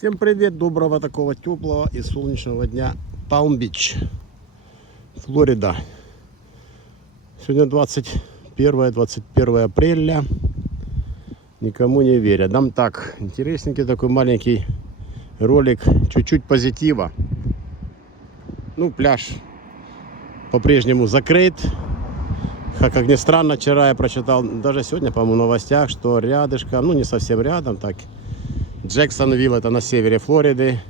Всем привет, доброго такого теплого и солнечного дня. Палм-Бич, Флорида. Сегодня 21 апреля. Никому не веря. Дам так, интересненький такой маленький ролик, чуть-чуть позитива. Ну, пляж по-прежнему закрыт. Как ни странно, вчера я прочитал, даже сегодня, по-моему, в новостях, что рядышком, ну не совсем рядом, так, Джексонвилл, это на севере Флориды,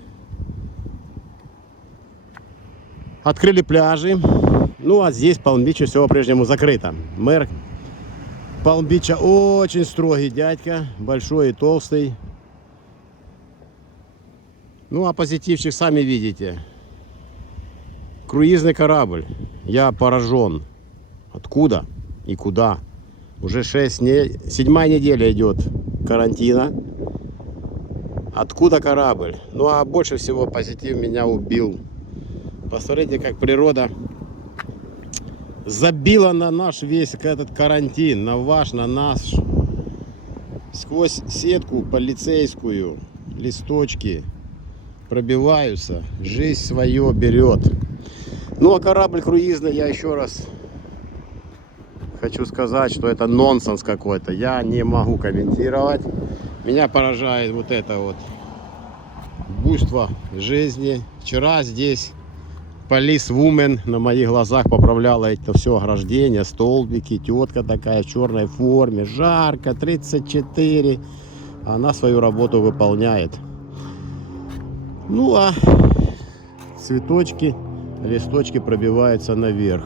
открыли пляжи. Ну а здесь Палм-Бич все по-прежнему закрыто. Мэр Палм-Бича очень строгий дядька, большой и толстый. Ну а позитивчик сами видите. Круизный корабль. Я поражен. Откуда и куда? Уже 7-я неделя идет карантина. Откуда корабль? Ну а больше всего позитив меня убил. Посмотрите, как природа забила на наш весь этот карантин, на ваш, на наш. Сквозь сетку полицейскую листочки пробиваются, жизнь свое берет. Ну а корабль круизный, я еще раз хочу сказать, что это нонсенс какой-то. Я не могу комментировать. Меня поражает вот это вот буйство жизни. Вчера здесь полисвумен на моих глазах поправляла это все ограждение, столбики. Тетка такая в черной форме. Жарко, 34. Она свою работу выполняет. Ну а цветочки, листочки пробиваются наверх.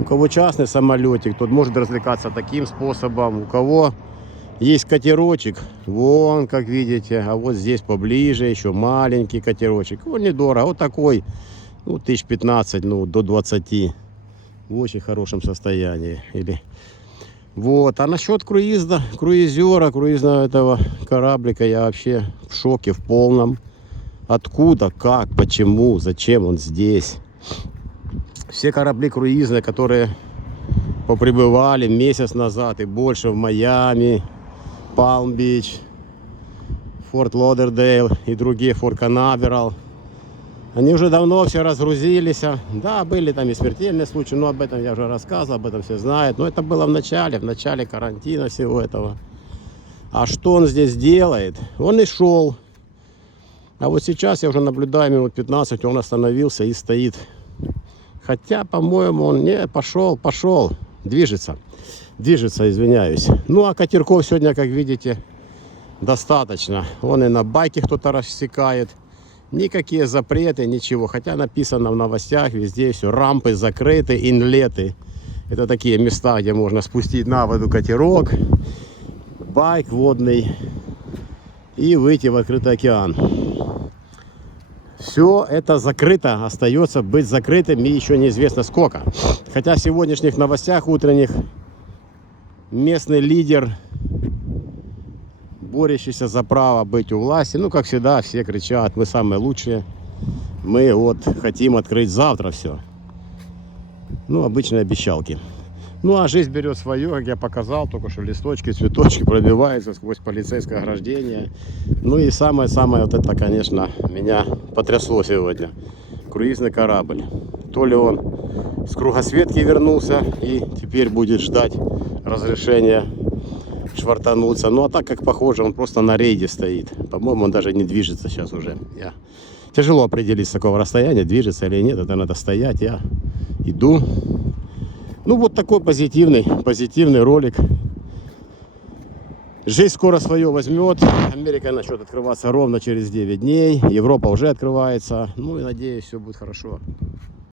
У кого частный самолетик, тот может развлекаться таким способом. У кого есть катерочек, вон, как видите, а вот здесь поближе еще маленький катерочек. Он недорого, вот такой, ну, 1015, ну, до 20, в очень хорошем состоянии. Или... Вот, а насчет круизера, круизного этого кораблика, я вообще в шоке, в полном. Откуда, как, почему, зачем он здесь? Все корабли круизные, которые поприбывали месяц назад и больше в Майами, Палм-Бич, Форт Лодердейл и другие, Форт Канаверал, они уже давно все разгрузились. Да, были там и смертельные случаи, но об этом я уже рассказывал, об этом все знают. Но это было в начале карантина всего этого. А что он здесь делает? Он и шел. А вот сейчас я уже наблюдаю минут 15, он остановился и стоит. Хотя, по-моему, он не пошел, движется, извиняюсь. Ну, а катерков сегодня, как видите, достаточно. Он и на байке кто-то рассекает. Никакие запреты, ничего. Хотя написано в новостях, везде все, рампы закрыты, инлеты. Это такие места, где можно спустить на воду катерок, байк водный и выйти в открытый океан. Все это закрыто, остается быть закрытым и еще неизвестно сколько. Хотя в сегодняшних новостях утренних местный лидер, борющийся за право быть у власти, ну как всегда все кричат: мы самые лучшие, мы вот хотим открыть завтра все. Ну, обычные обещалки. Ну а жизнь берет свое, как я показал, только что листочки, цветочки пробиваются сквозь полицейское ограждение. Ну и самое-самое вот это, конечно, меня потрясло сегодня. Круизный корабль. То ли он с кругосветки вернулся и теперь будет ждать разрешения швартануться. Ну а так как похоже, он просто на рейде стоит. По-моему, он даже не движется сейчас уже. Тяжело определить с такого расстояния, движется или нет. Это надо стоять. Я иду. Ну вот такой позитивный ролик. Жизнь скоро свое возьмет. Америка начнет открываться ровно через 9 дней. Европа уже открывается. Ну и надеюсь, все будет хорошо.